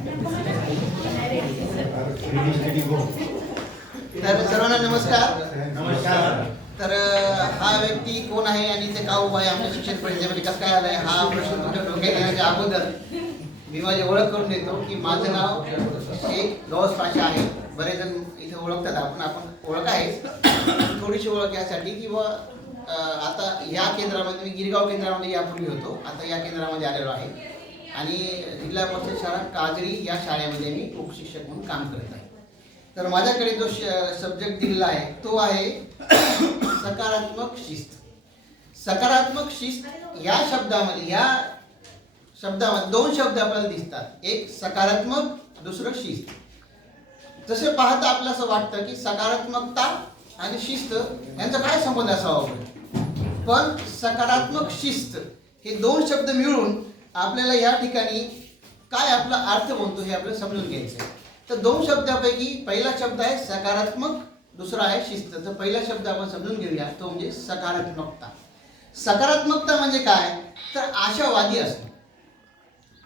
तर सर्वांना नमस्कार. तर हा व्यक्ती कोण आहे आणि ते का उभा आहे आमच्या शिक्षण परिषदेमध्ये कसं काय आलाय हा प्रश्न तुमच्या डोक्यात येण्याच्या अगोदर मी माझी ओळख करून देतो की माझं नाव एक गौस पाशा आहे. बरेच जण इथे ओळखतात, आपण ओळख आहे. थोडीशी ओळख यासाठी की आता या केंद्रामध्ये मी गिरगाव केंद्रामध्ये यापूर्वी होतो, आता या केंद्रामध्ये आलेलो आहे आणि जिल्हा परिषद शाळा काजरी या शाळेमध्ये मी उपशिक्षक म्हणून काम करत आहे. तर माझ्याकडे जो सब्जेक्ट दिलेला आहे तो आहे सकारात्मक शिस्त. सकारात्मक शिस्त या शब्दामध्ये दोन शब्द आपल्याला दिसतात, एक सकारात्मक, दुसरं शिस्त. तसे पाहता आपल्याला असं वाटतं की सकारात्मकता आणि शिस्त यांचा काय संबंध असावा, पण सकारात्मक शिस्त हे दोन शब्द मिळून आपल्याला या ठिकाणी काय आपला अर्थ बनतो हे आपल्याला समजून घ्यायचं आहे. तर दोन शब्दापैकी पहिला शब्द आहे सकारात्मक, दुसरा आहे शिस्त. तर पहिला शब्द आपण समजून घेऊया, तो म्हणजे सकारात्मकता. सकारात्मकता म्हणजे काय, तर आशावादी असणे,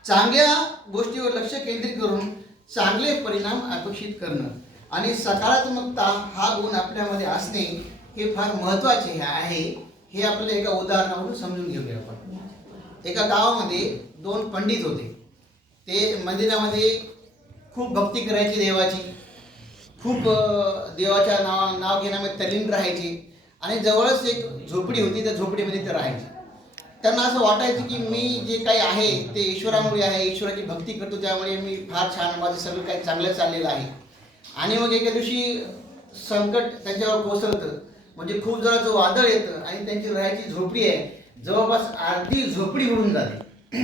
चांगल्या गोष्टीवर लक्ष केंद्रित करून चांगले परिणाम अपेक्षित करणं आणि सकारात्मकता हा गुण आपल्यामध्ये असणे हे फार महत्त्वाचे आहे. हे आपल्याला एका उदाहरणावरून समजून घेऊया आपण. एका गावामध्ये दोन पंडित होते. ते मंदिरामध्ये खूप भक्ती करायची देवाची, खूप देवाच्या नाव घेण्यामध्ये तल्लीन राहायचे आणि जवळच एक झोपडी होती, त्या झोपडीमध्ये ते राहायचे. त्यांना असं वाटायचं की मी जे काही आहे ते ईश्वरामुळे आहे, ईश्वराची भक्ती करतो त्यामुळे मी फार छान, माझं सगळं काही चांगलं चाललेलं आहे. आणि मग एके दिवशी संकट त्यांच्यावर कोसळतं, म्हणजे खूप जोराचं वादळ येतं आणि त्यांची राहायची झोपडी आहे जवळपास अर्धी झोपडी उडून जाते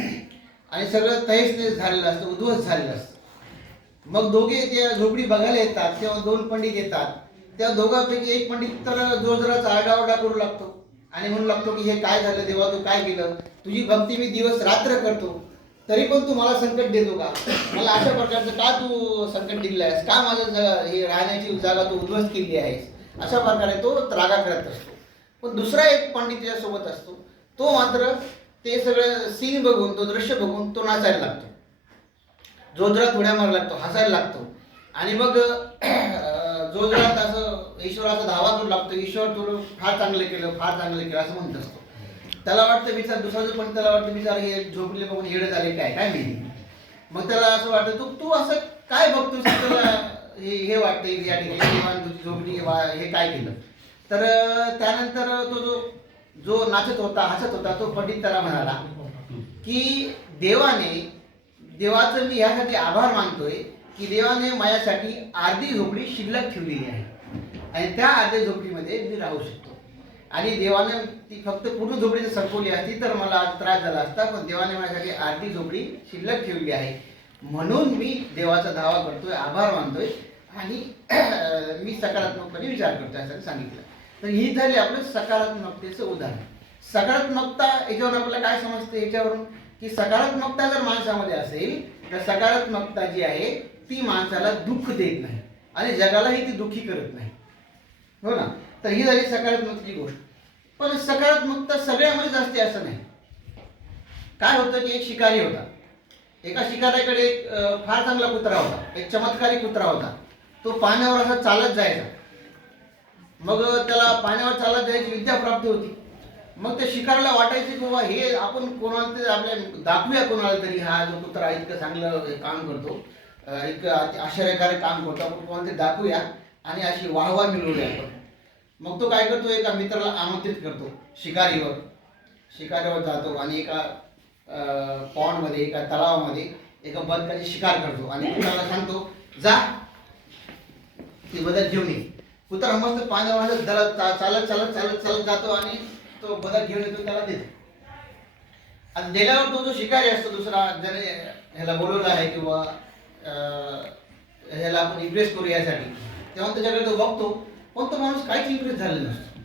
आणि सगळं तहेस झालेलं असतं, उद्ध्वस्त झालेलं असतं. मग दोघे त्या झोपडी बघायला येतात, तेव्हा दोन पंडित येतात. त्या दोघांपैकी एक पंडित तर जोरजोराचा आरडाओरडा करू लागतो आणि म्हणू लागतो की हे काय झालं देवा, तू काय केलं, तुझी भक्ती मी दिवस रात्र करतो तरी पण तू मला संकट देतो का, मला अशा प्रकारचं का तू संकट दिलं आहेस, का माझं हे राहण्याची जागा तू उद्ध्वस्त केली आहेस, अशा प्रकारे तो त्रागा करत असतो. पण दुसरा एक पंडित त्याच्यासोबत असतो, तो मात्र ते सगळं सीन बघून, तो दृश्य बघून तो नाचायला लागतो, जोरजोरात उड्या मारायला लागतो, हसायला लागतो आणि मग जोरजोरात असं ईश्वराचा धावा करू लागतो, ईश्वर तू फार चांगलं केलं, फार चांगलं केलं असं म्हणत असतो. त्याला वाटतं विचार, दुसरा जो पण त्याला वाटतं विचार हे झोपडीला बघून येडं झाले काय काय माहिती. मग त्याला असं वाटतं तू असं काय बघतोस, तुला हे वाटतं या ठिकाणी तुझी झोपडी हे काय केलं. तर त्यानंतर तो जो नाचत होता, हसत होता, तो पंडित त्याला म्हणाला की देवाचं मी यासाठी आभार मानतोय की देवाने माझ्यासाठी अर्धी झोपडी शिल्लक ठेवलेली आहे आणि त्या अर्ध्या झोपडीमध्ये मी राहू शकतो. आणि देवाने ती फक्त पूर्ण झोपडी जर संपवली असती तर मला त्रास झाला असता, पण देवाने माझ्यासाठी अर्धी झोपडी शिल्लक ठेवली आहे म्हणून मी देवाचा धावा करतोय, आभार मानतोय आणि मी सकारात्मकपणे विचार करतोय असं सांगितलं. तर ही झाली आपलं सकारात्मकतेचं उदाहरण. सकारात्मकता याच्यावरून आपल्याला काय समजते, याच्यावरून की सकारात्मकता जर माणसामध्ये असेल तर सकारात्मकता जी आहे ती माणसाला दुःख देत नाही आणि जगालाही ती दुःखी करत नाही, हो ना. तर ही झाली सकारात्मकतेची गोष्ट. पण सकारात्मकता सगळ्यामध्येच असते असं नाही. काय होतं की एक शिकारी होता, एका शिकाऱ्याकडे एक फार चांगला कुत्रा होता, एक चमत्कारी कुत्रा होता. तो पाण्यावर असा चालत जायचा. मग त्याला पाण्यावर चालत जायची विद्या प्राप्त होती. मग त्या शिकाऱ्याला वाटायचे की बाबा हे आपण कोणाला तरी आपल्या दाखवूया, कोणाला तरी हा जो कुत्रा इतकं चांगलं काम करतो, इतकं आश्चर्यकारक काम करतो, आपण कोणाला तरी दाखवूया आणि अशी वाहवा मिळवूया आपण. मग तो काय करतो, एका मित्राला आमंत्रित करतो, शिकारीवर जातो आणि एका पॉन्डमध्ये, एका तलावामध्ये एका बदकाची शिकार करतो आणि कुत्राला सांगतो जा ती बदक घेऊन ये. कुत्रा मस्त पाण्यावर चालत चालत चालत चालत जातो आणि तो बदक घेऊन येतो, त्याला देतो. आणि दिल्यावर तो जो शिकारी असतो दुसरा, ज्याने ह्याला बोलवलं आहे किंवा ह्याला आपण इम्प्रेस करू यासाठी, तेव्हा त्याच्याकडे तो बघतो, पण तो माणूस काहीच इम्प्रेस झालेला नसतो.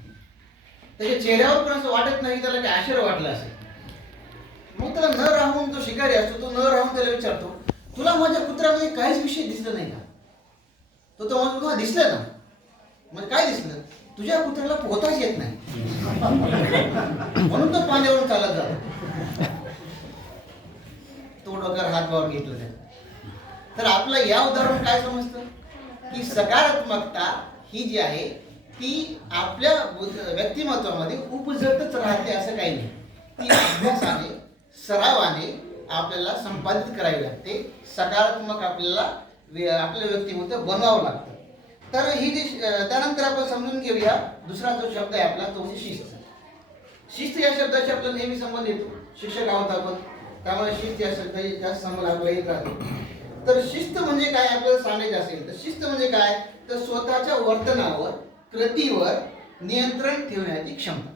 त्याच्या चेहऱ्यावर पण असं वाटत नाही त्याला काही आश्चर्य वाटलं असेल. मग त्याला न राहून जो शिकारी असतो तो न राहून त्याला विचारतो, तुला माझ्या कुत्र्यामध्ये काहीच विषय दिसलं नाही का. तो माणूस तुला दिसलं ना, म्हणजे काय दिसलं, तुझ्या कुत्र्याला पोहताच येत नाही म्हणून तो पाण्यावरून चालत जातो. तो डोक्यावर हात बावर घेतला त्याने. तर आपलं या उदाहरण काय समजतं की सकारात्मकता ही जी आहे ती आपल्या व्यक्तिमत्वामध्ये उपजतच राहते असं काही नाही. ती अभ्यासाने सरावाने आपल्याला संपादित करावी लागते. सकारात्मक आपल्याला आपलं व्यक्तिमत्व बनवावं लागतं. तर ही जी त्यानंतर आपण समजून घेऊया दुसरा जो शब्द आहे आपला तो म्हणजे शिस्त. शिस्त या शब्दाशी आपला नेहमी संबंध येतो. शिक्षक आहोत आपण, त्यामुळे शिस्त या शब्दाशी जास्त संबंध आपला येत राहतो. तर शिस्त म्हणजे काय आपल्याला सांगायचं असेल तर शिस्त म्हणजे काय तर स्वतःच्या वर्तनावर कृतीवर नियंत्रण ठेवण्याची क्षमता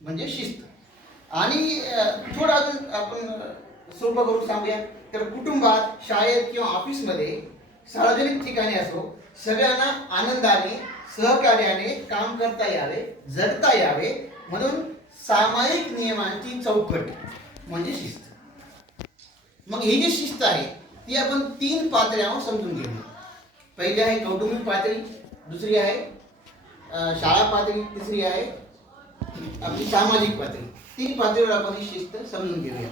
म्हणजे शिस्त. आणि थोडं अजून आपण सोपं करून सांगूया तर कुटुंबात, शाळेत किंवा ऑफिसमध्ये, सार्वजनिक ठिकाणी असो, सगळ्यांना आनंदाने सहकार्याने काम करता यावे, जगता यावे म्हणून सामायिक नियमांची चौकट म्हणजे शिस्त. मग ही जी शिस्त आहे ती आपण 3 पातळ्यांवर समजून घेऊया. पहिली आहे कौटुंबिक पातळी, दुसरी आहे शाळा पातळी, तिसरी आहे आपली सामाजिक पातळी. 3 पातळीवर आपण ही शिस्त समजून घेऊया.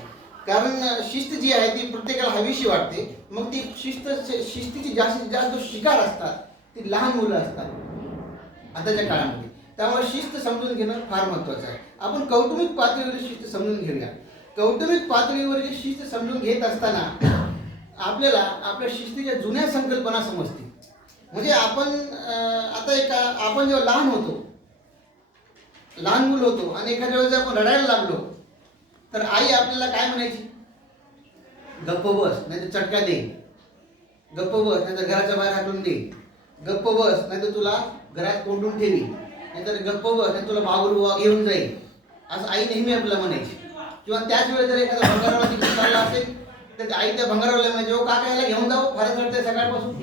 कारण शिस्त जी आहे ती प्रत्येकाला हवीशी वाटते. मग ती शिस्तीची जास्तीत जास्त जो शिकार असतात ती लहान मुलं असतात आताच्या काळामध्ये. त्यामुळे शिस्त समजून घेणं फार महत्त्वाचं आहे. आपण कौटुंबिक पातळीवर शिस्त समजून घेऊया. कौटुंबिक पातळीवर जी शिस्त समजून घेत असताना आपल्याला आपल्या शिस्तीच्या जुन्या संकल्पना समजतील. म्हणजे आपण आता आपण जेव्हा लहान मुलं होतो आणि एखाद्या वेळेस आपण रडायला लागलो तर आई आपल्याला काय म्हणायची? गप्प बस नाही तर चटका दे, गप्प बस नाही तर घराच्या बाहेर हाकलून दे, गप्प बस नाही तर तुला घरात कोंडून ठेवी, नाहीतर गप्प बस नाही तुला बाबूर घेऊन जाईल, असं आई नेहमी आपल्याला म्हणायची. किंवा त्याच वेळेस जर एखादा भंगारवाला तिकडे चालला असेल तर आई त्या भंगारवाला म्हणजे ओ काका याला घेऊन जाऊ, फारच रडतंय सकाळपासून.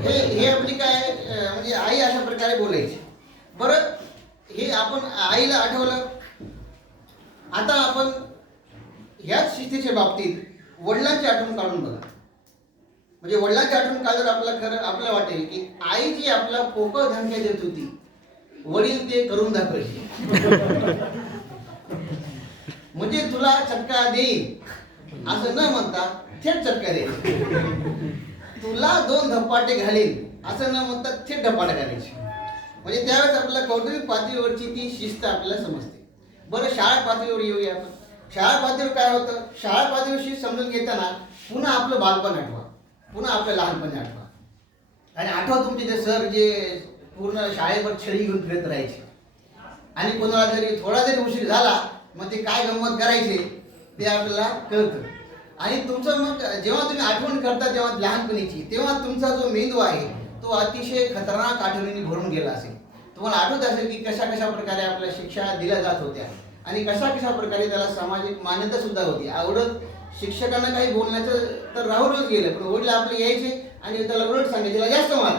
हे आपली काय म्हणजे आई अशा प्रकारे बोलायची. बरं, हे आपण आईला आठवलं. आता आपण ह्याच शिस्तीच्या बाबतीत वडिलांची आठवण काढून बघा. म्हणजे वडिलांची आठवण काढल्यावर आपल्याला वाटेल की आई जी आपला पोकळ धमक्या देत होती वडील ते करून दाखवायचे. म्हणजे तुला चटका देईल असं न म्हणता थेट चटका देईल, तुला 2 धपाटे घालील असं न म्हणता थेट धपाटे घालायचे. म्हणजे त्यावेळेस आपल्याला कौटुंबिक पातळीवरची ती शिस्त आपल्याला समजते. बरं, शाळा पातळीवर येऊया आपण. शाळा पातळीवर काय होतं? शाळा पातळीवर शिस्त समजून घेताना पुन्हा आपलं बालपण आठवा, पुन्हा आपलं लहानपणी आठवा. आणि आठवा तुमचे ते सर जे पूर्ण शाळेवर छडी घेऊन फिरत राहायचे आणि कोणाला जरी थोडा जरी उशीर झाला मग ते काय गंमत करायचे ते आपल्याला कळतं. आणि तुमचं मग जेव्हा तुम्ही आठवण करता तेव्हा लहानपणीची, तेव्हा तुमचा जो मेंदू आहे तो अतिशय खतरनाक आठवणींनी भरून गेला असेल. तुम्हाला आठवत असेल की कशा कशा प्रकारे आपल्या शिक्षा दिल्या जात होत्या आणि कशा कशा प्रकारे त्याला सामाजिक मान्यता सुद्धा होती. आवडत शिक्षकांना काही बोलण्याचं तर राहूनच गेलं, पण वडील आपले यायचे आणि त्याला उलट सांगायचे त्याला जास्त मार,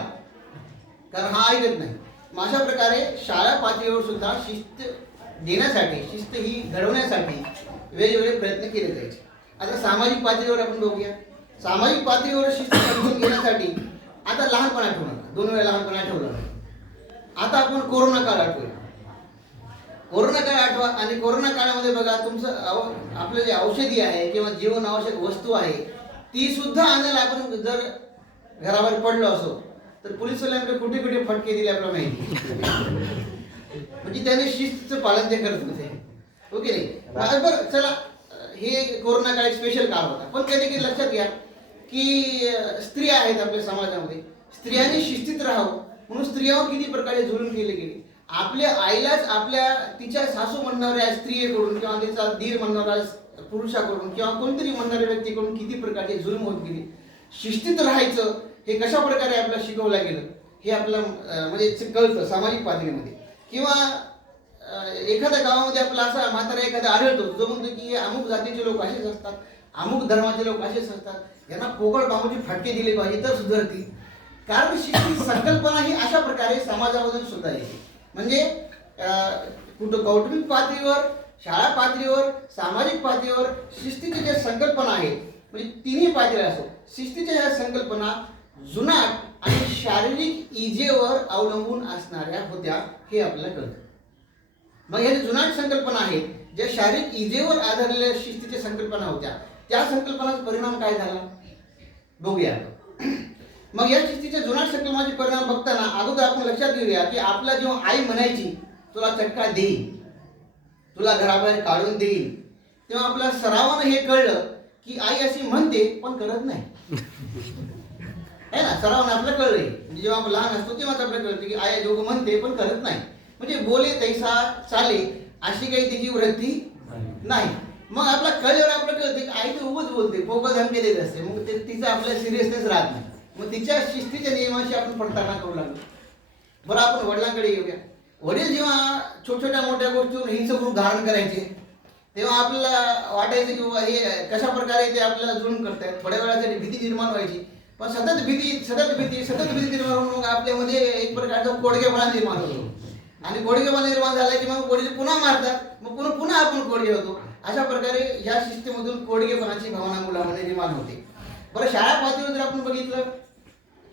कारण हा ऐकत नाही. मग अशा प्रकारे शाळा पातळीवर सुद्धा शिस्त देण्यासाठी, शिस्त ही घडवण्यासाठी वेगवेगळे प्रयत्न केले जायचे. आता सामाजिक पातळीवर आपण बघूया. सामाजिक पातळीवर शिस्त समजून घेण्यासाठी आता लहानपण आठवू नका, 2 वेळा लहानपण आठवलं. आता आपण कोरोना काळ आठवूया. कोरोना काळ आठवा आणि कोरोना काळामध्ये बघा तुमचं आपलं जे औषधी आहे किंवा जीवन आवश्यक वस्तू आहे ती सुद्धा आणायला आपण जर घराबाहेर पडलो असो तर पोलिसवाल्यांकडे कुठे कुठे फटके दिले आपल्याला माहिती. म्हणजे त्याने शिस्तचं पालन ते करत होते. ओके नाही? बरं, चला, हे कोरोना काळ स्पेशल काळ होता. पण कधी लक्षात घ्या की स्त्रिया आहेत आपल्या समाजामध्ये, स्त्रियांनी शिस्तीत राहावं म्हणून स्त्रियांवर किती प्रकारे जुलूम केले गेले. आपल्या आईलाच तिच्या सासू म्हणणाऱ्या स्त्रियेकडून किंवा तिचा दीर म्हणणाऱ्या पुरुषाकडून किंवा कोणतरी म्हणणाऱ्या व्यक्तीकडून किती प्रकारचे जुलूम होत गेले. शिस्तीत राहायचं हे कशा प्रकारे आपल्याला शिकवलं गेलं हे आपल्याला म्हणजे कळतं सामाजिक पातळीमध्ये. किंवा एखाद्या गावामध्ये आपला असा म्हातारा एखादा आढळतो जो म्हणतो की अमुक जातीचे लोक असेच असतात, अमुक धर्माचे लोक असेच असतात, यांना पोकळ बांबूचे फटके दिले पाहिजे तर सुधारतील. कारण शिस्ती संकल्पना ही अशा प्रकारे समाजामधून सुद्धा येते. म्हणजे कुठं कौटुंबिक पातळीवर, शाळा पातळीवर, सामाजिक पातळीवर शिस्तीच्या ज्या संकल्पना आहेत म्हणजे 3ही पातळी असो, शिस्तीच्या ह्या संकल्पना जुनाट आणि शारीरिक इजेवर अवलंबून असणाऱ्या होत्या हे आपल्याला कळतं. मग ह्या जुनाट संकल्पना आहेत ज्या शारीरिक इजेवर आधारलेल्या शिस्तीच्या संकल्पना होत्या त्या संकल्पनाचा परिणाम काय झाला बघूया. मग या शिस्तीच्या जुनाट संकल्पनाचे परिणाम बघताना अगोदर आपण लक्षात घेऊया की आपला जेव्हा आई म्हणायची तुला चटका देईल, तुला घराबाहेर काढून देईल, तेव्हा आपल्या सरावानं हे कळलं की आई अशी म्हणते पण करत नाही. आहे ना, सरावानं आपल्याला कळलंय. म्हणजे जेव्हा आपण लहान असतो तेव्हाच आपल्याला कळतं की आई जोगं म्हणते पण करत नाही. म्हणजे बोले तैसा चाले अशी काही त्याची वृत्ती नाही. मग आपला कळल्यावर आपल्याला कळते की आई तर उगाच बोलते, पोकळ धमकी देत असते. मग तिचा आपल्याला सिरियसनेस राहत नाही. मग तिच्या शिस्तीच्या नियमाशी आपण पडताळणा करू लागलो. बरं, आपण वडिलांकडे येऊया. वडील जेव्हा छोट्या मोठ्या गोष्टीवर हिंसक रूप धारण करायचे तेव्हा आपल्याला वाटायचं की बाबा हे कशा प्रकारे ते आपल्याला जुळून करतायत. थोड्या वेळासाठी भीती निर्माण व्हायची, पण सतत भीती निर्माण होऊन मग आपल्यामध्ये एक प्रकारचा कोडगेपणा निर्माण होतो. आणि कोडगेपणा निर्माण झाला की मग वडील पुन्हा मारतात, मग पुन्हा आपण कोडगे होतो. अशा प्रकारे ह्या शिस्तीमधून कोडगेपणाची भावना मुलामध्ये निर्माण होते. बरं, शाळा पातळीवर जर आपण बघितलं,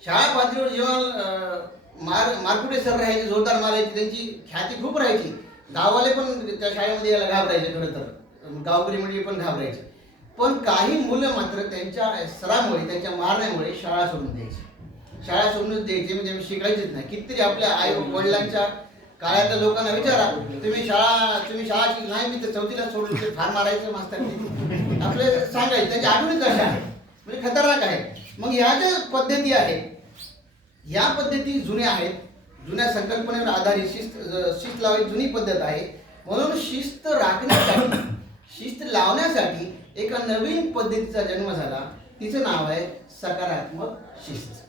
शाळा पातळीवर जेव्हा मारकुटे सर राहायचे, जोरदार मारायचे, त्यांची ख्याती खूप राहायची. गाववाले पण त्या शाळेमध्ये यायला घाबरायचे, खरं तर गावकरी म्हणजे पण घाबरायचे. पण काही मुलं मात्र त्यांच्या सरामुळे, त्यांच्या मारण्यामुळे शाळा सोडून द्यायची. शाळा सोडूनच द्यायची म्हणजे शिकायचीच नाही. कितीतरी आपल्या आई वडिलांच्या काळातल्या लोकांना विचारा, तुम्ही शाळा शिकली नाही, मी तर चौथीला सोडलं, ते फार मारायचं मास्तर आपले सांगायचे. त्यांची आठवणीच अशा आहे, म्हणजे खतरनाक आहे. मग ह्या ज्या पद्धती आहेत, या पद्धती जुन्या आहेत, जुन्या संकल्पनेवर आधारित शिस्त लावायची जुनी पद्धत आहे. म्हणून शिस्त राखण्यासाठी, शिस्त लावण्यासाठी एका नवीन पद्धतीचा जन्म झाला. तिचं नाव आहे सकारात्मक शिस्त.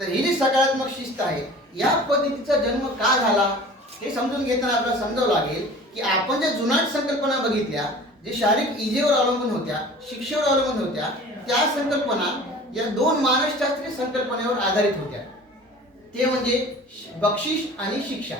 तर ही जी सकारात्मक शिस्त आहे, या पद्धतीचा जन्म का झाला हे समजून घेताना आपल्याला समजावं लागेल की आपण ज्या जुनाट संकल्पना बघितल्या, जे शारीरिक इजेवर अवलंबून होत्या, शिक्षेवर अवलंबून होत्या, त्या संकल्पना या दोन मानसशास्त्रीय संकल्पनेवर आधारित होत्या. ते म्हणजे बक्षीस आणि शिक्षा.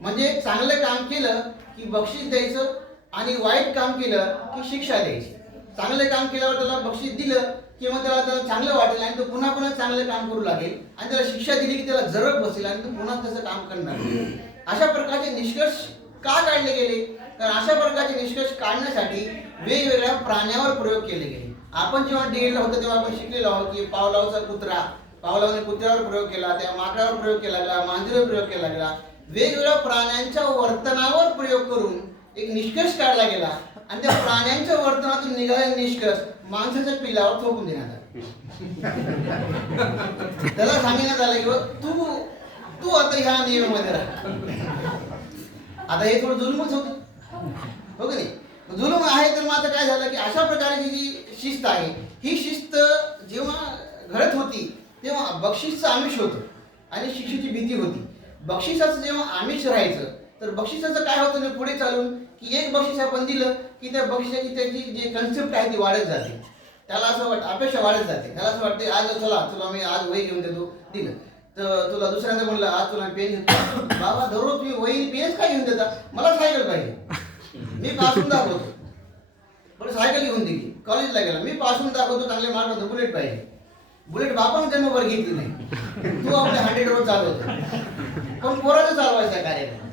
म्हणजे चांगलं काम केलं की बक्षीस द्यायचं आणि वाईट काम केलं की शिक्षा द्यायची. चांगलं काम केल्यावर त्याला बक्षीस दिलं किंवा त्याला चांगलं वाटेल आणि तो पुन्हा चांगलं काम करू लागेल, आणि त्याला शिक्षा दिली की त्याला जरब बसेल आणि तो पुन्हा तसं काम करणार. अशा प्रकारचे निष्कर्ष का काढले गेले? तर अशा प्रकारचे निष्कर्ष काढण्यासाठी वेगवेगळ्या प्राण्यावर प्रयोग केले गेले. आपण जेव्हा डीएडला होतो तेव्हा आपण शिकलेलो आहोत की पावलावचा कुत्रा, पावलावने कुत्र्यावर प्रयोग केला, त्या माकडावर प्रयोग केला गेला, मांजरीवर प्रयोग केला गेला. वेगवेगळ्या प्राण्यांच्या वर्तनावर प्रयोग करून एक निष्कर्ष काढला गेला आणि त्या प्राण्यांच्या वर्तनातून निघालेला निष्कर्ष माणसाच्या पिल्लावर थोपून देण्यात आला. त्याला सांगण्यात आलं की तू आता ह्या नियमामध्ये राहा. आता हे थोडं जुलूमच होतं, हो की नाही? जुलूम आहे. तर मग आता काय झालं की अशा प्रकारची जी शिस्त आहे, ही शिस्त जेव्हा घडत होती तेव्हा बक्षीसचं आमिष होतं आणि शिक्षेची भीती होती. बक्षिसाचं जेव्हा आमिष राहायचं तर बक्षिसाचं काय होतं ना, पुढे चालून की एक बक्षीस आपण दिलं की त्या बक्षिसाची त्याची जी कन्सेप्ट आहे ती वाढत जाते. त्याला असं वाटतं, अपेक्षा वाढत जाते. त्याला असं वाटते आज तुला मी आज वही घेऊन देतो, दिलं. तर तुला दुसऱ्यांदा म्हणलं आज तुला पेन घेतो, बाबा दररोज तुम्ही वही पेनच काय घेऊन देता, मला सायकल पाहिजे, मी पासून दाखवतो. बरं, सायकल घेऊन दिली. कॉलेजला गेला, मी पासून दाखवतो, चांगले मार्क होतो, बुलेट पाहिजे. बुलेट बापानं जन्मभर घेतली नाही, तू आपल्या 100 रोज चालवतो, पण पोराचं चालवायचा कार्यक्रम.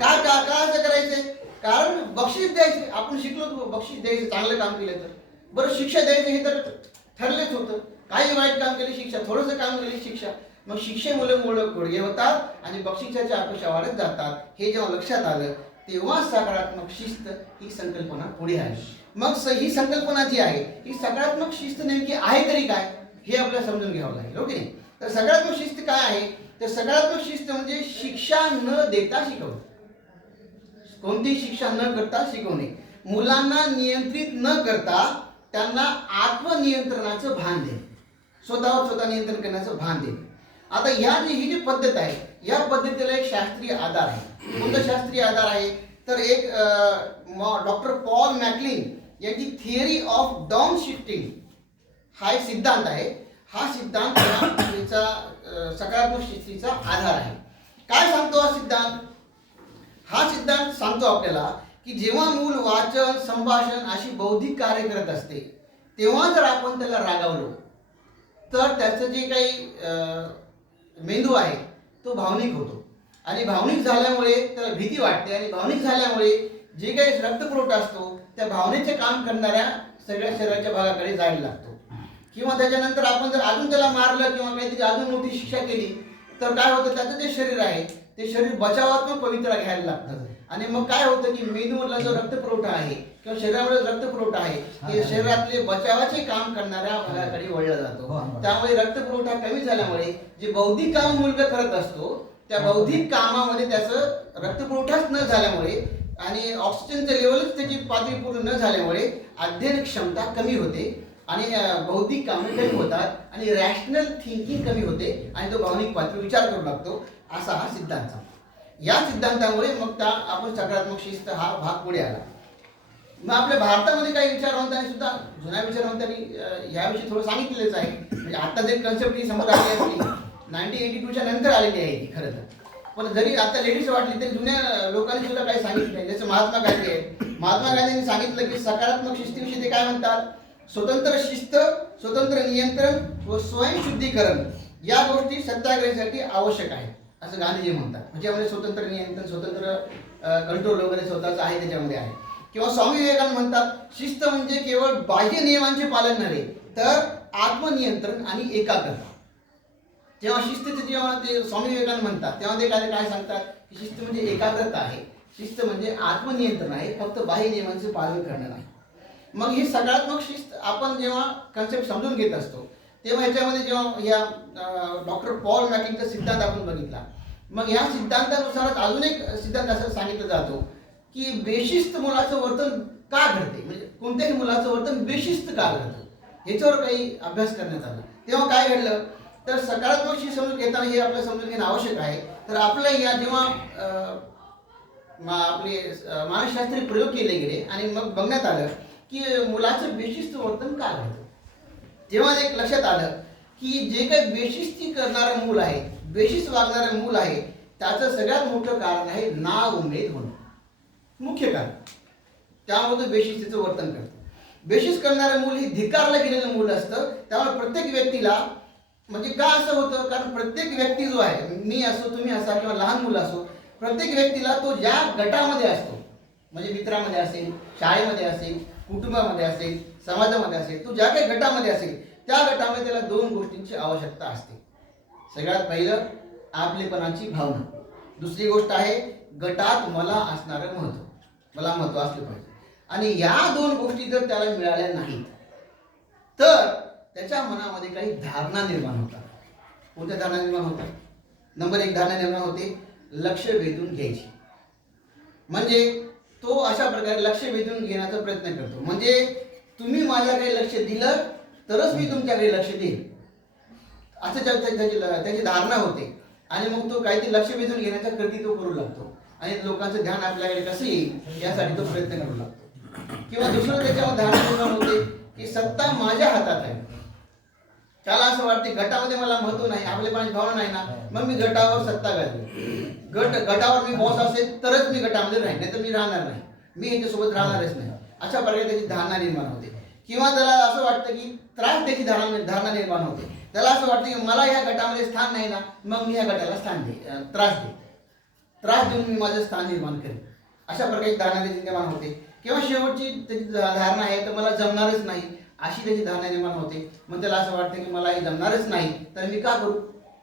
काय असं करायचंय? कारण बक्षीस द्यायचे. आपण शिकलो बक्षीस द्यायचं चांगलं काम केलं तर. बरं, शिक्षा द्यायचं हे तर ठरलेच होतं. काही वाईट काम केले शिक्षा, थोडंसं काम केले शिक्षा. मग शिक्षेमुळे मुलं कोडगे होतात आणि बक्षिसाच्या अपेक्षा वाढत जातात. हे जेव्हा लक्षात आलं तेव्हा सकारात्मक शिस्त ही संकल्पना पुढे आली. मग ही संकल्पना जी आहे ही सकारात्मक शिस्त नेमकी आहे तरी काय हे आपल्याला समजून घ्यावं लागेल, ओके? तर सकारात्मक शिस्त काय आहे? तर सकारात्मक शिस्त म्हणजे शिक्षा न देता शिकवणे. कोणतीही शिक्षा न करता शिकवणे. मुलांना नियंत्रित न करता त्यांना आत्मनियंत्रणाचं भान देणे, स्वतःवर स्वतः नियंत्रण करण्याचं भान देणे. आता ही जी पद्धत आहे या पद्धतीला एक शास्त्रीय आधार आहे. कोणता शास्त्रीय आधार आहे? तर एक डॉक्टर पॉल मॅकलिन यांची थिअरी ऑफ डाऊन शिफ्टिंग हा एक सिद्धांत आहे. हा सिद्धांत सकारात्मक शिस्तीचा आधार आहे. काय सांगतो हा सिद्धांत? हा सिद्धांत सांगतो आपल्याला की जेव्हा मूल वाचन, संभाषण अशी बौद्धिक कार्य करत असते तेव्हा जर आपण त्याला रागावलो तर त्याचं जे काही मेंदू आहे तो भावनिक होतो आणि भावनिक झाल्यामुळे त्याला भीती वाटते आणि भावनिक झाल्यामुळे जे काही रक्तपुरवठा असतो त्या भावनेचे काम करणाऱ्या सगळ्या शरीराच्या भागाकडे जायला लागतो. किंवा त्याच्यानंतर आपण जर अजून त्याला मारलं किंवा काहीतरी अजून मोठी शिक्षा केली तर काय होतं, त्याचं जे शरीर आहे ते शरीर बचावात्मक पवित्रा घ्यायला लागतं. आणि मग काय होतं की मेंदूमधला जो रक्तपुरवठा आहे किंवा शरीरामध्ये रक्तपुरवठा आहे ते शरीरातले बचावाचे काम करणाऱ्या भागाकडे वळला जातो. त्यामुळे रक्तपुरवठा कमी झाल्यामुळे जे बौद्धिक काम मुलगा करत असतो त्या बौद्धिक कामामध्ये त्याचं रक्तपुरवठाच न झाल्यामुळे आणि ऑक्सिजनचं लेवलच त्याची पातळी पूर्ण न झाल्यामुळे अध्ययन क्षमता कमी होते आणि बौद्धिक कामे कमी होतात आणि रॅशनल थिंकिंग कमी होते आणि तो भावनिक पातळी विचार करू लागतो. असा हा सिद्धांत. या सिद्धांतामुळे मग आपण सकारात्मक शिस्त हा भाग पुढे आला. मग आपल्या भारतामध्ये काही विचारवंतांनी सुद्धा जुन्या विचारवंतांनी याविषयी थोडं सांगितलेलंच आहे. म्हणजे आता जरी कन्सेप्ट ही समोर आली असली 1982च्या नंतर आलेली आहे ती खरं तर. पण जरी आता लेडीज वाटली तरी जुन्या लोकांनी सुद्धा काही सांगितलं नाही. जसं महात्मा गांधी आहेत. महात्मा गांधींनी सांगितलं की सकारात्मक शिस्तीविषयी ते काय म्हणतात, स्वतंत्र शिस्त, स्वतंत्र नियंत्रण व स्वयंशुद्धीकरण या गोष्टी सत्याग्रहासाठी आवश्यक आहे असं गांधीजी म्हणतात. म्हणजे यामध्ये स्वतंत्र नियंत्रण, स्वतंत्र कंट्रोल वगैरे स्वतःचं आहे त्याच्यामध्ये आहे. किंवा स्वामी विवेकानंद म्हणतात शिस्त म्हणजे केवळ बाह्य नियमांचे पालन नव्हे तर आत्मनियंत्रण आणि एकाग्रता. जेव्हा शिस्तीचे जेव्हा ते स्वामी विवेकानंद म्हणतात तेव्हा ते काय सांगतात की शिस्त म्हणजे एकाग्रता आहे, शिस्त म्हणजे आत्मनियंत्रण आहे, फक्त बाह्य नियमांचे पालन करणं नाही. मग ही सकारात्मक शिस्त आपण जेव्हा कन्सेप्ट समजून घेत असतो तेव्हा ह्याच्यामध्ये जेव्हा या डॉक्टर पॉल मॅकिंगचा सिद्धांत आपण बघितला, मग ह्या सिद्धांतानुसारच अजून एक सिद्धांत असं सांगितलं जातो की बेशिस्त मुलाचं वर्तन का घडते, म्हणजे कोणत्याही मुलाचं वर्तन बेशिस्त का घडतं ह्याच्यावर काही अभ्यास करण्यात आला. तेव्हा काय घडलं तर सकारात्मक शिस्त समजून घेताना हे आपल्याला समजून घेणं आवश्यक आहे. तर आपल्या या जेव्हा आपले मानसशास्त्रीय प्रयोग केले गेले आणि मग बघण्यात आलं की मुलाचं बेशिस्त वर्तन का घडतं, तेव्हा एक लक्षात आलं की जे काही बेशिस्ती करणारं मूल आहे, बेशिस्त वागणारं मूल आहे त्याचं सगळ्यात मोठं कारण आहे नाउमेद होणं, मुख्य कारण. त्यामुळे बेशिस्तीचं वर्तन करतं. बेशिस्त करणारं मूल हे धिक्कारलं गेलेलं मूल असतं. त्यामुळे प्रत्येक व्यक्तीला, म्हणजे का असं होतं, कारण प्रत्येक व्यक्ती जो आहे, मी असो तुम्ही असा किंवा लहान मुलं असो, प्रत्येक व्यक्तीला तो ज्या गटामध्ये असतो, म्हणजे मित्रामध्ये असेल, शाळेमध्ये असेल, कुटुंबामध्ये असेल, समाजामध्ये असेल, तो ज्या काही गटामध्ये असेल त्या गटामध्ये त्याला दोन गोष्टींची आवश्यकता असते. सगळ्यात पहिलं आपलेपणाची भावना, दुसरी गोष्ट आहे गटात मला असणारं महत्त्व, मला महत्त्व असलं पाहिजे. आणि या दोन गोष्टी जर त्याला मिळाल्या नाहीत तर त्याच्या मनामध्ये काही धारणा निर्माण होतात. कोणत्या धारणा निर्माण होतात? नंबर 1 धारणा निर्माण होते लक्ष वेधून घ्यायची. म्हणजे तो अशा प्रकारे लक्ष वेधून घेण्याचा प्रयत्न करतो. म्हणजे तुम्ही माझ्याकडे लक्ष दिलं तरच मी तुमच्याकडे लक्ष देईन असं त्याची धारणा होते. आणि मग तो काहीतरी लक्ष वेधून घेण्याचा कृती तो करू लागतो आणि लोकांचं ध्यान आपल्याकडे कसं येईल यासाठी तो प्रयत्न करू लागतो. किंवा दुसरं त्याच्यामध्ये धारणा निर्माण होते की सत्ता माझ्या हातात आहे. त्याला असं वाटते गटामध्ये मला महत्व नाही, आपलेपणाची भावना नाही ना, मग मी गटावर सत्ता गाजवी, गटावर मी बॉस असेल तरच मी गटामध्ये राहीन, नाही तर मी राहणार नाही, मी ह्याच्यासोबत राहणारच नाही, अशा प्रकारे त्याची धारणा निर्माण होते. किंवा त्याला असं वाटतं की त्रास त्याची धारणा निर्माण होते. त्याला असं वाटतं की मला ह्या गटामध्ये स्थान नाही ना, मग मी ह्या गटाला त्रास देऊन मी माझं स्थान निर्माण करेन, अशा प्रकारे धारणा त्याची निर्माण होते. किंवा शेवटची त्याची धारणा आहे तर मला जमणारच नाही, अशी त्याची धारणा निर्माण होते. मग त्याला असं वाटतं की मला हे जमणारच नाही तर मी का करू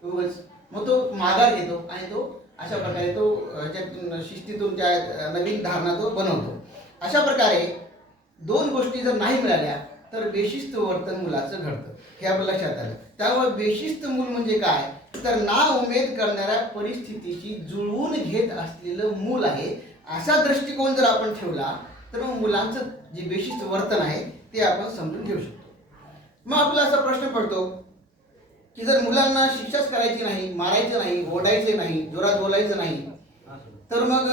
उगाच, मग तो माघार घेतो आणि तो अशा प्रकारे तो त्यातून शिस्तीतून त्या नवीन धारणा तो बनवतो. अशा प्रकारे दोन गोष्टी जर नाही मिळाल्या तर बेशिस्त वर्तन मुलाचं घडतं, हे आपल्या लक्षात आलं. त्यामुळे बेशिस्त मूल म्हणजे काय तर नाउमेद करणाऱ्या परिस्थितीशी जुळवून घेत असलेलं मूल आहे. असा दृष्टिकोन जर आपण ठेवला तर मग मुलांचं जे बेशिस्त वर्तन आहे ते आपण समजून घेऊ शकतो. मग आपल्याला असा प्रश्न पडतो की जर मुलांना शिक्षाच करायची नाही, मारायचं नाही, ओरडायचं नाही, जोरात बोलायचं नाही, तर मग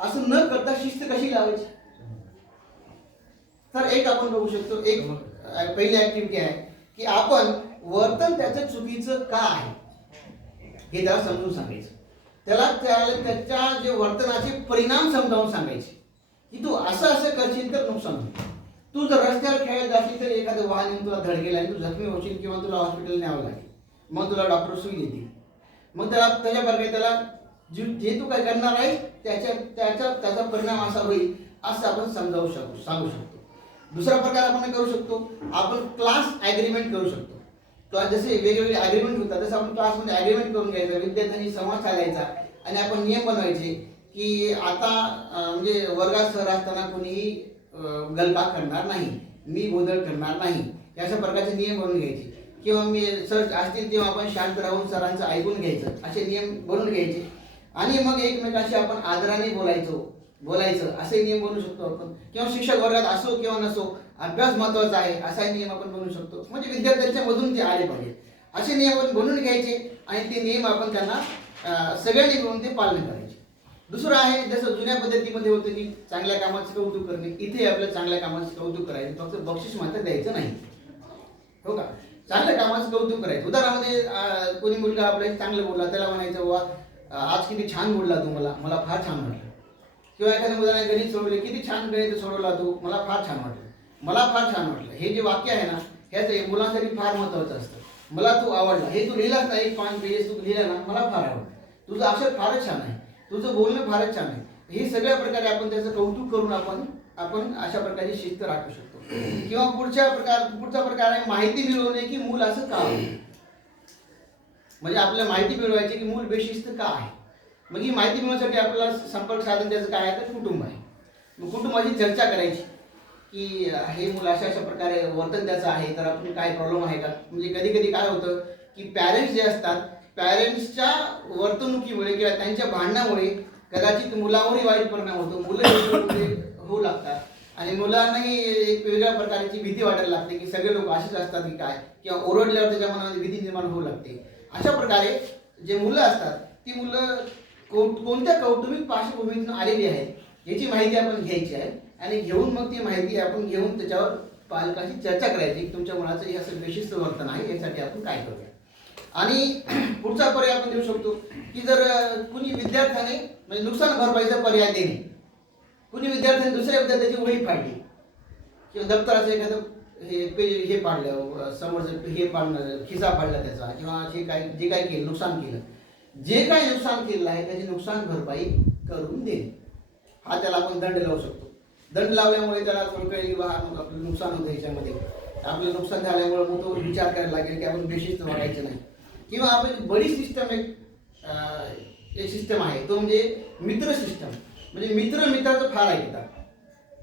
असं न करता शिस्त कशी लावायची? तर एक आपण बघू शकतो, एक पहिली ऍक्टिव्हिटी आहे की आपण वर्तन त्याचं चुकीचं का आहे हे त्याला समजून सांगायचं. त्याला त्याच्या जे वर्तनाचे परिणाम समजावून सांगायचे की तू असं असं करशील तर नुकसान होईल. तू जर रस्त्यावर खेळत जाशील तर एखादं वाहन येऊन तुला धडकेल आणि तू जखमी होशील किंवा तुला हॉस्पिटल न्यावं लागेल, मग तुला डॉक्टर सुई देतील. मग त्याच्या प्रकारे त्याला जे तू काय करणार आहे त्याचा परिणाम असा होईल असं आपण सांगू शकतो. दुसरा प्रकार आपण करू शकतो, आपण क्लास ॲग्रीमेंट करू शकतो. किंवा जसे वेगवेगळे ॲग्रीमेंट होतात तसं आपण क्लासमध्ये ॲग्रीमेंट करून घ्यायचं, विद्यार्थ्यांनी संवाद साधायचा आणि आपण नियम बनवायचे की आता म्हणजे वर्गात सर असताना कोणीही गलका करणार नाही, मी गोंधळ करणार नाही, अशा प्रकारचे नियम बनवून घ्यायचे. किंवा मी सर असतील तेव्हा आपण शांत राहून सरांचं ऐकून घ्यायचं, असे नियम बनवून घ्यायचे. आणि मग एकमेकांशी आपण आदराने बोलायचं असे नियम बनवू शकतो आपण. किंवा शिक्षक वर्गात असो किंवा नसो, अभ्यास महत्त्वाचा आहे असा नियम आपण बनवू शकतो. म्हणजे विद्यार्थ्यांच्या मधून ते आले पाहिजे असे नियम आपण बनवून घ्यायचे आणि ते नियम आपण त्यांना सगळ्यांनी मिळून ते पालन करायचे. दुसरं आहे, जसं जुन्या पद्धतीमध्ये होतं की चांगल्या कामाचं कौतुक करणे, इथे आपल्या चांगल्या कामाचं कौतुक करायचं, फक्त बक्षीस मात्र द्यायचं नाही, हो का. चांगल्या कामाचं कौतुक करायचं. उदाहरणामध्ये कोणी मुलगा आपल्याला चांगलं बोलला, त्याला म्हणायचं वा आज किती छान बोलला तू, मला फार छान वाटलं. किंवा एखाद्या मुलाने गणित सोडवले, किती छान गणित सोडवला तू, मला फार छान वाटलं. हे जे वाक्य आहे ना, ह्याच मुलांसाठी फार महत्त्वाचं असतं. मला तू आवडला, हे तू लिहिलास ना, 1-5 पेजेस तू लिहिला ना, मला फार आवडलं, तुझं अक्षर फारच छान आहे, तुझं बोलणं फारच छान आहे. हे सगळ्या प्रकारे आपण त्याचं कौतुक करून आपण अशा प्रकारची शिस्त राखू शकतो. किंवा पुढचा प्रकार आहे माहिती मिळवणे की मूल असं का आहे. म्हणजे आपल्याला माहिती मिळवायची की मूल बेशिस्त का आहे. मग ही माहिती मिळवण्यासाठी आपल्याला संपर्क साधन त्याचं काय आहे तर कुटुंब आहे. मग कुटुंबाची चर्चा करायची की हे मूल अशा प्रकारे वर्तन त्याचं आहे, तर आपण काय प्रॉब्लेम आहे का. म्हणजे कधी कधी काय होतं की पॅरेंट्स जे असतात, पॅरेंट्सच्या वर्तणुकीमुळे किंवा त्यांच्या भांडणामुळे कदाचित मुलावरही वाईट परिणाम होतो, मुलं होऊ लागतात आणि मुलांनाही एक वेगळ्या प्रकारची भीती वाटायला लागते की सगळे लोक असेच असतात की काय, किंवा ओरडल्यावर त्याच्या मनामध्ये भीती निर्माण होऊ लागते. अशा प्रकारे जे मुलं असतात ती मुलं कोणत्या कौटुंबिक पार्श्वभूमीतून आलेली आहेत याची माहिती आपण घ्यायची आहे आणि घेऊन मग ती माहिती आपण घेऊन त्याच्यावर पालकांशी चर्चा करायची. तुमच्या मुलाचं हे असं विशिष्ट वर्तन आहे, यासाठी आपण काय करूया. आणि पुढचा पर्याय आपण देऊ शकतो की जर कुणी विद्यार्थ्याने म्हणजे नुकसान भरपाईचा पर्याय देणे. कुणी विद्यार्थ्याने दुसऱ्या विद्यार्थ्याची वही फाडली किंवा दप्तराचं एखादं हे पाडलं, समोरचं हे पाडणं, खिसा फाडला त्याचा, किंवा जे काय केलं, नुकसान केलं, जे काही नुकसान केलेलं आहे त्याची नुकसान भरपाई करून देणे. हा त्याला आपण दंड लावू शकतो. दंड लावल्यामुळे त्याला थोडं कळेल आपलं नुकसान होतं, ह्याच्यामध्ये आपलं नुकसान झाल्यामुळे मग तो विचार करायला लागेल की आपण बेशिस्त वागायचं नाही. किंवा आपण बडी सिस्टम एक सिस्टम आहे, तो म्हणजे मित्र सिस्टम. म्हणजे मित्राचं फार ऐकतात.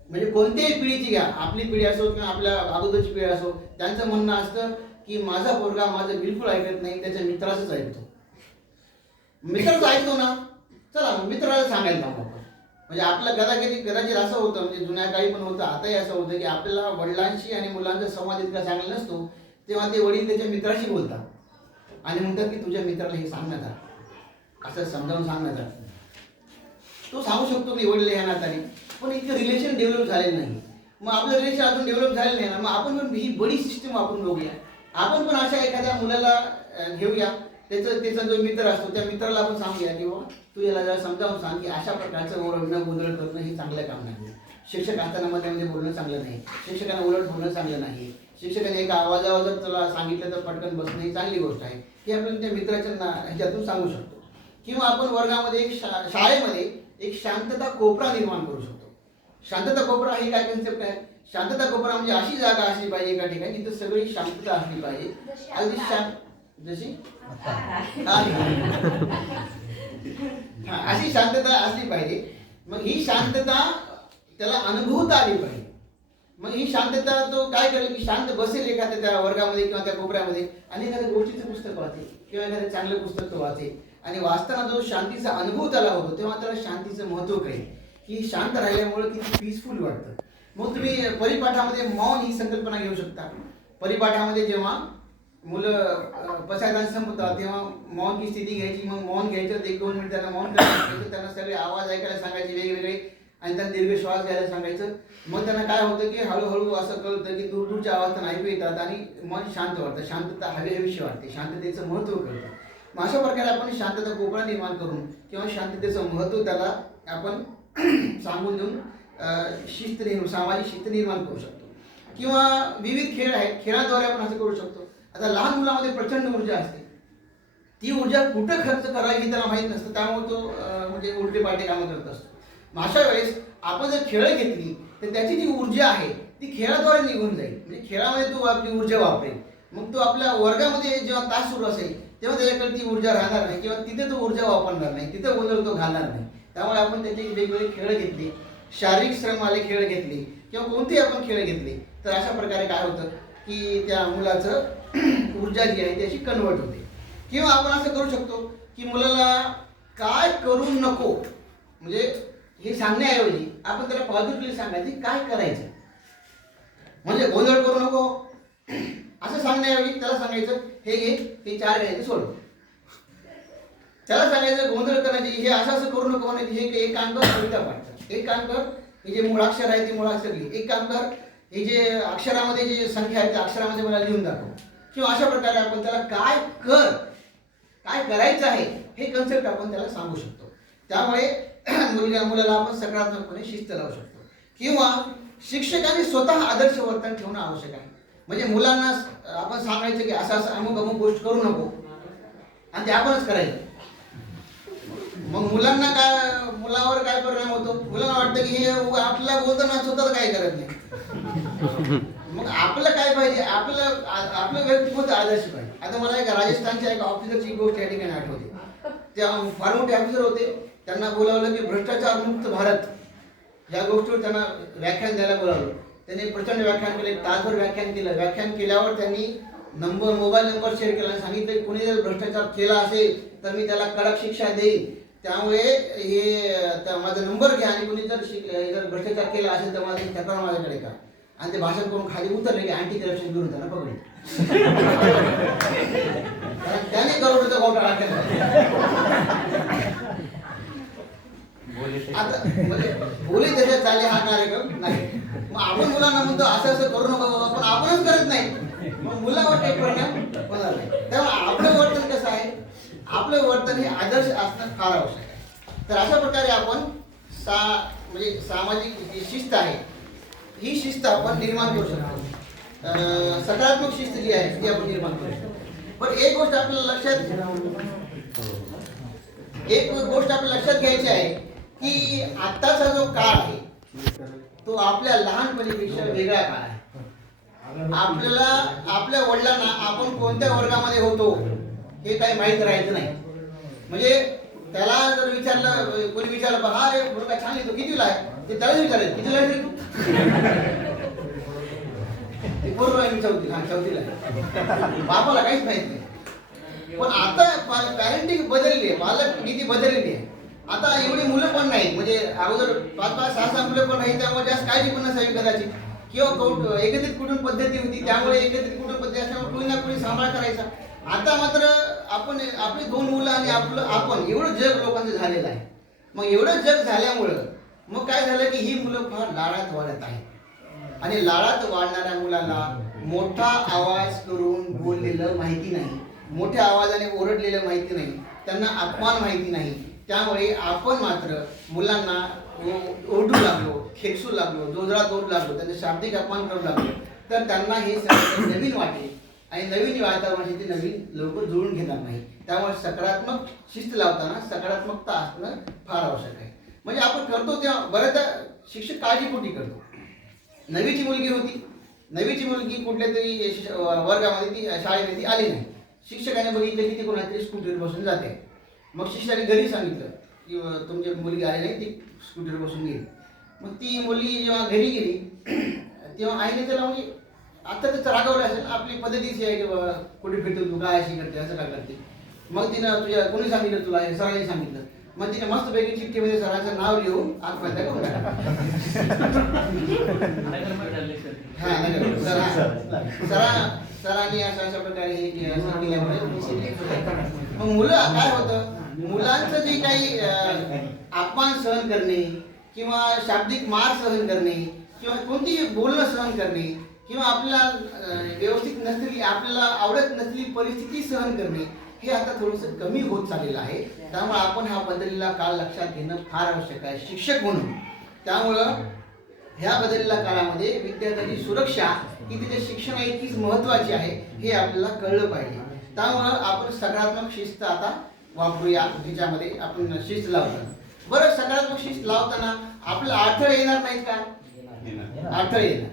म्हणजे कोणत्याही पिढीची घ्या, आपली पिढी असो किंवा आपल्या अगोदरची पिढी असो, त्यांचं म्हणणं असतं की माझा पोरगा माझं बिलकुल ऐकत नाही, त्याच्या मित्राचंच ऐकतो. मित्राचं ऐकतो ना, चला मित्राला सांगायला थांबा. म्हणजे आपलं कदाचित असं होतं, म्हणजे जुन्या काळी पण होतं, आताही असं होतं की आपल्याला वडिलांशी आणि मुलांचा संवाद इतका चांगला नसतो, तेव्हा ते वडील त्याच्या मित्राशी बोलतात आणि म्हणतात की तुझ्या मित्राला हे सांगण्यात आलं, असं समजावून सांगण्यात आलं. तो सांगू शकतो की वडील ह्या नात्याने, पण इतकं रिलेशन डेव्हलप झालेलं नाही. मग आपलं रिलेशन अजून डेव्हलप झालेलं नाही ना, मग आपण पण ही बडी सिस्टम वापरून बघूया. आपण पण अशा एखाद्या मुलाला घेऊया, त्याचा जो मित्र असतो त्या मित्राला आपण सांगूया की बाबा तू याला जरा समजावून सांग की अशा प्रकारचं ओरडणं गोंधळ करणं हे चांगलं काम नाही. शिक्षक असताना मध्ये बोलणं चांगलं नाही, शिक्षकांना उलट बोलणं चांगलं नाही, शिक्षकाने एका आवाजावर जर तुला सांगितलं तर पटकन बसणं ही चांगली गोष्ट आहे, हे आपण त्या मित्राच्या ह्याच्यातून सांगू शकतो. किंवा आपण वर्गामध्ये शाळेमध्ये एक शांतता कोपरा निर्माण करू शकतो. शांतता कोपरा ही काय कन्सेप्ट आहे. शांतता कोपरा म्हणजे अशी जागा असली पाहिजे एका ठिकाणी जिथे सगळी शांतता असली पाहिजे. अगदी जशी अशी शांतता असली पाहिजे. मग ही शांतता त्याला अनुभवता आली पाहिजे. मग ही शांतता तो काय करेल की शांत बसेल एखाद्या त्या वर्गामध्ये किंवा त्या कोपऱ्यामध्ये आणि एखाद्या गोष्टीचं पुस्तक वाचेल किंवा एखाद्या चांगलं पुस्तक तो वाचेल आणि वाचताना जो शांतीचा अनुभव त्याला होतो तेव्हा त्याला शांतीचं महत्त्व कळेल की शांत राहिल्यामुळे किती पीसफुल वाटतं. मग तुम्ही परिपाठामध्ये मौन ही संकल्पना घेऊ शकता. परिपाठामध्ये जेव्हा मुलं पसायदान संपतात तेव्हा मौन की स्थिती घ्यायची. मग मौन घ्यायचं, 1-2 मिनिट त्यांना मौन करायचं, त्यांना सगळे आवाज ऐकायला सांगायचे वेगवेगळे आणि त्यांना दीर्घ श्वास घ्यायला सांगायचं. मग त्यांना काय होतं की हळूहळू असं कळतं की दूरदूरचे आवाज त्यांना ऐकू येतात आणि मन शांत वाटतं, शांतता हवीशी वाटते, शांततेचं महत्त्व कळतं. मग अशा प्रकारे आपण शांतता कोपरा निर्माण करून किंवा शांततेचं महत्त्व त्याला आपण सांगून देऊन सामाजिक शिस्त निर्माण करू शकतो. किंवा विविध खेळ आहेत, खेळाद्वारे आपण असं करू शकतो. आता लहान मुलामध्ये प्रचंड ऊर्जा असते, ती ऊर्जा कुठं खर्च करावी त्याला माहीत नसतं, त्यामुळे तो म्हणजे उलटे पालटे कामं करत असतो. मग अशा वेळेस आपण जर खेळ घेतली तर त्याची जी ऊर्जा आहे ती खेळाद्वारे निघून जाईल. म्हणजे खेळामध्ये तू आपली ऊर्जा वापरेल. मग तो आपल्या वर्गामध्ये जेव्हा तास सुरू असेल तेव्हा त्याच्याकडे ती ऊर्जा राहणार नाही किंवा तिथे तो ऊर्जा वापरणार नाही, तिथे गोंधळ तो घालणार नाही. त्यामुळे आपण त्याचे वेगवेगळे खेळ घेतले, शारीरिक श्रम आले खेळ घेतले किंवा कोणतेही आपण खेळ घेतले तर अशा प्रकारे काय होतं की त्या मुलाचं ऊर्जा जी आहे ती अशी कन्वर्ट होते. किंवा आपण असं करू शकतो की मुलाला काय करू नको म्हणजे हे सांगण्याऐवजी आपण त्याला पॉझिटिव्हली सांगायचे काय करायचं. म्हणजे गोंधळ करू नको असं सांगण्याऐवजी त्याला सांगायचं हे घे, हे 4 घ्यायचे सोड. त्याला सांगायचं गोंधळ करायचे हे असं असं करू नको म्हणायचे हे एक काम कर कविता पाठ, एक काम कर हे जे मूळाक्षर आहे ते मूळाक्षर लिही, एक काम कर हे जे अक्षरामध्ये जे संख्या आहे त्या अक्षरामध्ये मला लिहून दाखव. किंवा अशा प्रकारे आपण त्याला काय कर काय करायचं आहे हे कन्सेप्ट आपण त्याला सांगू शकतो. त्यामुळे मुलाला आपण सकारात्मकपणे शिस्त लावू शकतो. किंवा शिक्षकांनी स्वतः आदर्श वर्तन ठेवणं आवश्यक आहे. म्हणजे मुलांना आपण सांगायचं की असं असं अमुक अमुक गोष्ट करू नको आणि ते आपणच करायचं. मग मुलांना मुलावर काय परिणाम होतो, मुलांना वाटतं की हे आपल्याला बोलताना स्वतः काय करत नाही. मग आपलं काय पाहिजे, आपलं व्यक्तिगत आदर्श पाहिजे. आता मला एक राजस्थानच्या एका ऑफिसरची गोष्ट या ठिकाणी आठवते. त्या फार मोठे ऑफिसर होते, त्यांना बोलावलं की भ्रष्टाचार मुक्त भारत या गोष्टीवर त्यांना व्याख्यान द्यायला बोलावलं. त्यांनी प्रचंड व्याख्यान केले, तासभर व्याख्यान केलं. व्याख्यान केल्यावर त्यांनी मोबाईल नंबर शेअर केला, सांगितलं कोणी जर भ्रष्टाचार केला असेल तर मी त्याला कडक शिक्षा देईन. त्यामुळे हे माझा नंबर घ्या आणि कोणी जर भ्रष्टाचार केला असेल तर माझी तक्रार माझ्याकडे का. आणि ते भाषण करून खाली उतरले की अँटी करप्शन घेऊन त्यांना पकडले. त्याने करोडचा घोटाळा केला. आता म्हणजे बोली त्याच्यात चाले हा कार्यक्रम नाही. मग आपण मुलांना म्हणतो असं असं करू नका बाबा, पण आपणच करत नाही. मग मुलावर काही परिणाम होणार नाही. त्यामुळे आपलं वर्तन कसं आहे, आपलं वर्तन हे आदर्श असणं फार आवश्यक आहे. तर अशा प्रकारे आपण म्हणजे सामाजिक जी शिस्त आहे ही शिस्त आपण निर्माण करू शकतो. सकारात्मक शिस्त जी आहे ती आपण निर्माण करू शकतो. पण एक गोष्ट आपल्याला लक्षात घ्यायची आहे की आत्ताचा जो काळ आहे तो आपल्या लहानपणीपेक्षा वेगळा काळ आहे. आपल्याला आपल्या वडिलांना आपण कोणत्या वर्गामध्ये होतो हे काही माहीत राहायचं नाही. म्हणजे त्याला जर विचारलं, कोणी विचारलं हा रे मुलगा छान लिहितो कितीला आहे, ते त्यालाच विचारायचं कितीला आहे तू. बरोबर आहे मी चौथीला आहे. बापाला काहीच माहित नाही. पण आता पॅरेंटिंग बदलली आहे, पालक नीती बदललेली आहे. आता एवढी मुलं पण नाही, म्हणजे अगोदर 5-5, 6-6 मुलं पण नाही, त्यामुळे जास्त काळजी पण नसावी कदाचित. किंवा एकत्रित कुटुंब पद्धती होती त्यामुळे एकत्रित कुटुंब पद्धती असल्यामुळे कोणी ना कोणी सांभाळ करायचा. आता मात्र आपली 2 मुलं आणि आपण एवढं जग लोकांचं झालेलं आहे. मग एवढं जग झाल्यामुळं मग काय झालं की ही मुलं फार लाडात वाढत आहेत. आणि लाडात वाढणाऱ्या मुलाला मोठा आवाज करून बोललेलं माहिती नाही, मोठ्या आवाजाने ओरडलेलं माहिती नाही, त्यांना अपमान माहिती नाही. त्यामुळे आपण मात्र मुलांना ओरडू लागलो, खेकसू लागलो, जोजरात ओरडू लागलो, त्यांचे शाब्दिक अपमान करू लागलो तर त्यांना हे सगळं नवीन वाटेल आणि नवीन वातावरणाशी ते नवीन लवकर जुळून घेणार नाही. त्यामुळे सकारात्मक शिस्त लावताना सकारात्मकता असणं फार आवश्यक आहे. म्हणजे आपण करतो तेव्हा बऱ्याचदा शिक्षक काळजीपोटी करतो. नवीची मुलगी होती, नवीची मुलगी कुठल्या तरी वर्गामध्ये ती शाळेमध्ये ती आली नाही. शिक्षकाने बघितलं की ती कोणातरी स्कूटीवर बसून जाते. मग शिक्षकाने घरी सांगितलं की तुमची मुलगी आली नाही, ती स्कूटीवर बसून गेली. मग ती मुलगी जेव्हा घरी गेली तेव्हा आईने त्याला म्हणजे आता तर रागवलं असेल, आपली पद्धतीची आहे की कुठे फिरतो तू, काय अशी करते, असं काय करते. मग तिनं तुझ्या कोणी सांगितलं तुला, हे सरांनी सांगितलं. मग तिने मस्तपैकी चिठ्ठीमध्ये सरांचं नाव लिहून आत्महत्या करून सरांनी अशा प्रकारे हे केल्यामुळे. मग मुलं काय होतं, मुलांचं जे काही अपमान सहन करणे किंवा शाब्दिक मार सहन करणे किंवा कोणतीही बोलणं सहन करणे किंवा आपल्याला व्यवस्थित नसलेली, आपल्याला आवडत नसलेली परिस्थिती सहन करणे हे आता थोडंसं कमी होत चाललेलं आहे. त्यामुळे आपण हा बदललेला काळ लक्षात घेणं फार आवश्यक आहे शिक्षक म्हणून. त्यामुळं ह्या बदललेल्या काळामध्ये विद्यार्थ्यांची सुरक्षा ही तिच्या शिक्षणा इतकीच महत्त्वाची आहे हे आपल्याला कळलं पाहिजे. त्यामुळं आपण सकारात्मक शिस्त आता वापरूया. ह्याच्यामध्ये आपण शिस्त लावताना बरं, सकारात्मक शिस्त लावताना आपल्याला अडथळे येणार नाहीत का? अडथळे येणार.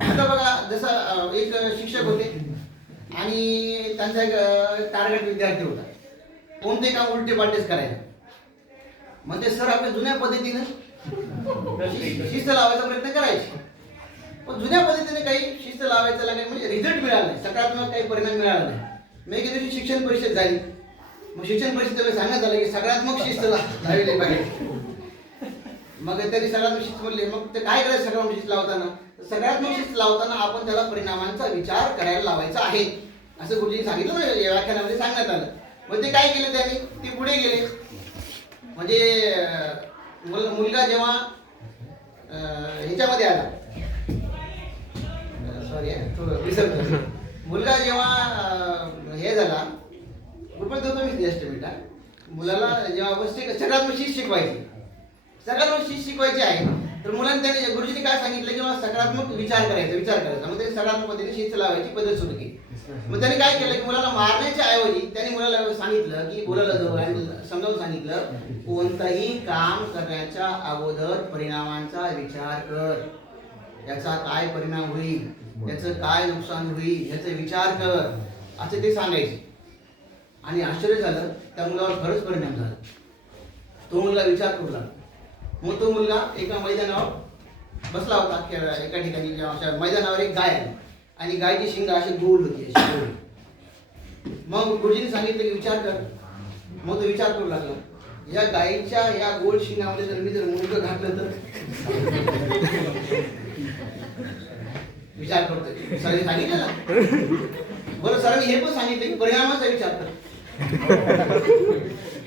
आता बघा, जसं एक शिक्षक होते आणि त्यांचा एक टार्गेट विद्यार्थी होता, कोणते काम उलटे पालटेच करायचं. मग ते सर आपल्या जुन्या पद्धतीने शिस्त लावायचा प्रयत्न करायचे, पण जुन्या पद्धतीने काही शिस्त लावायचा काही म्हणजे रिझल्ट मिळाला नाही, सकारात्मक काही परिणाम मिळाला नाही. मग एके दिवशी शिक्षण परिषद झाली. मग शिक्षण परिषदेला सांगण्यात आलं की सकारात्मक शिस्त लावली पाहिजे. मग त्यांनी सकारात्मक शिस्त बोलले. मग ते काय करायचं सकारात्मक शिस्त लावताना? सकारात्मक शिस्त लावताना आपण त्याला परिणामांचा विचार करायला लावायचा आहे, असं गुरुजींनी सांगितलं ना, या व्याख्यानामध्ये सांगण्यात आलं. मग ते काय केलं त्यांनी? ते पुढे गेले. म्हणजे मुलगा जेव्हा ह्याच्यामध्ये आला, सॉरी विसरतो, मुलगा जेव्हा हे झाला, रुपये देतो मी जस्ट बेटा, मुलाला जेव्हा सकारात्मक शिस्त शिकवायची, सकारात्मक शिस्त शिकवायची आहे, तर मुलांनी त्याने गुरुजींनी काय सांगितलं की मला सकारात्मक विचार करायचा. मग त्यांनी सकारात्मक पद्धतीने शिस्त लावायची पद्धत सुरू केली. मग त्यांनी काय केलं की मुलाला मारण्याच्या ऐवजी त्यांनी मुलाला सांगितलं की मुलाला जवळ समजावून सांगितलं, कोणतंही काम करण्याच्या अगोदर परिणामांचा विचार कर, याचा काय परिणाम होईल, याचं काय नुकसान होईल याचा विचार कर, असं ते सांगायचे. आणि आश्चर्य झालं, त्या मुलावर खरंच परिणाम झाला. तो मुलगा विचार करू लागला. मग तो मुलगा एका मैदानावर बसला होता, एका ठिकाणी अशा मैदानावर एक गाय आली आणि गायची शिंग अशी गोल होती. मग गुरुजींनी सांगितलं की विचार कर. मग तो विचार करू लागला, या गायीच्या या गोल शिंगामध्ये जर मी मुंडकं घातलं तर, विचार करतोय. सरांनी सांगितलं ना, बरं सरांनी हे पण सांगितलं की परिणामाचा विचार कर.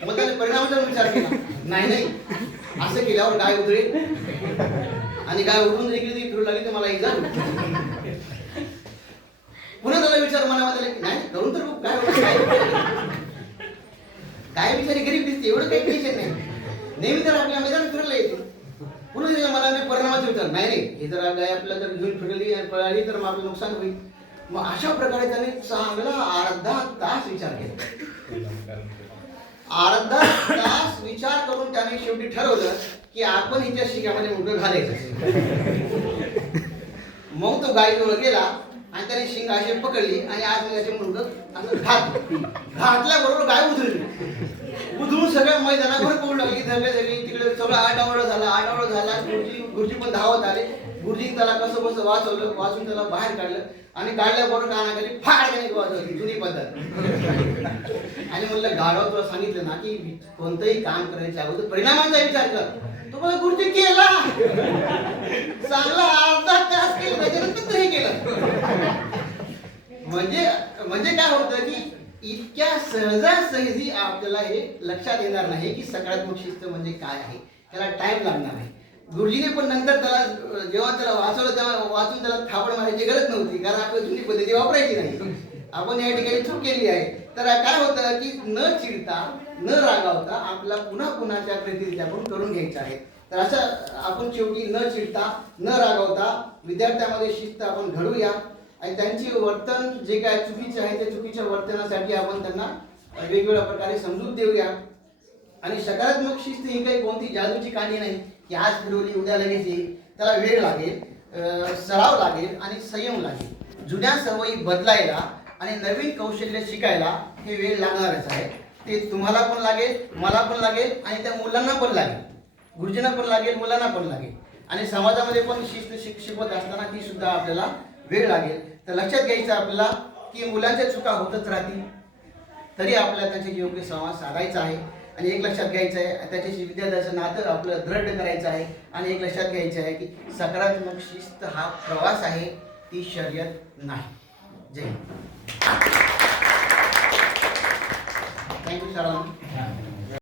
मग त्याने परिणामाचा विचार केला. नाही, असं केल्यावर गाय उतरेल आणि गाय उठून इकडे फिरू लागली तर मला इजा. पुन्हा त्याला विचार मनामध्ये नाही करून तर काय बिचारी गरीब दिसते, एवढं काही टेन्शन नाही, नेहमी तर आपल्या मैदानात फिरायला येते. पुन्हा त्याच्या मनाने परिणामाचा विचार, नाही हे जर गाय आपल्याला जर घेऊन फिरली पळाली तर मग आपलं नुकसान होईल. मग अशा प्रकारे त्याने चांगला अर्धा तास विचार केला. अर्धा तास विचार करून त्याने शेवटी ठरवलं की आपण हिच्या शिंगामध्ये मुंडकं घालायचं. मग तो गायीजवळ गेला आणि त्याने शिंग अशी पकडली आणि आज त्याचे मुंडकं असं घातल्याबरोबर गाय उधळून सगळ्या मैदानावर पडू लागली. सगळी तिकडे सगळं आडावडा झाला. गुरुजी पण धावत आले. गुरुजीने त्याला कसं वाचून त्याला बाहेर काढलं आणि काढल्याबरोबर कानाखाली फाड वाजवली, जुनी पद्धत. आणि म्हणलं, गाढव तुला सांगितलं ना की कोणतंही काम करायच्या अगोदर परिणामांचा विचार कर. तुम्हाला गुरुजी केला, चांगला अर्धा तास केला, त्याच्यानंतर हे केलं. म्हणजे काय होतं की इतक्या सहजासहजी आपल्याला हे लक्षात येणार नाही की सकारात्मक शिस्त म्हणजे काय आहे, त्याला टाइम लागणार आहे. गुरुजीने पण नंतर त्याला जेव्हा त्याला वाचवलं तेव्हा वाचून त्याला थापड मारायची गरज नव्हती, कारण आपली जुनी पद्धती वापरायची नाही. आपण या ठिकाणी चूक केली आहे. तर काय होतं की न चिडता न रागावता आपला पुन्हा कृती आपण करून घ्यायचं आहे. तर असं आपण शेवटी न चिडता न रागावता विद्यार्थ्यांमध्ये शिस्त आपण घडूया आणि त्यांचे वर्तन जे काय चुकीचे आहे त्या चुकीच्या वर्तनासाठी आपण त्यांना वेगवेगळ्या प्रकारे समजूत देऊया. आणि सकारात्मक शिस्त ही काही कोणती जादूची कहाणी नाही की आज फिरवली उद्या लगेच येईल. त्याला वेळ लागेल, सराव लागेल आणि संयम लागेल. जुन्या सवयी बदलायला आणि नवीन कौशल्य शिकायला हे वेळ लागणारच आहे. ते तुम्हाला पण लागेल, मला पण लागेल आणि त्या मुलांना पण लागेल, गुरुजींना पण लागेल, मुलांना पण लागेल. आणि समाजामध्ये पण शिस्त शिकवत असताना ती सुद्धा आपल्याला वेळ लागेल. तर लक्षात घ्यायचं आपल्याला की मुलांच्या चुका होतच राहतील, तरी आपल्याला त्यांच्याशी योग्य संवाद साधायचा आहे. आणि एक लक्षात घ्यायचं आहे, त्याच्याशी विद्यार्थ्याचं नातं आपलं दृढ करायचं आहे. आणि एक लक्षात घ्यायचं आहे की सकारात्मक शिस्त हा प्रवास आहे, ती शर्यत नाही. जय हिंद. Thank you sir.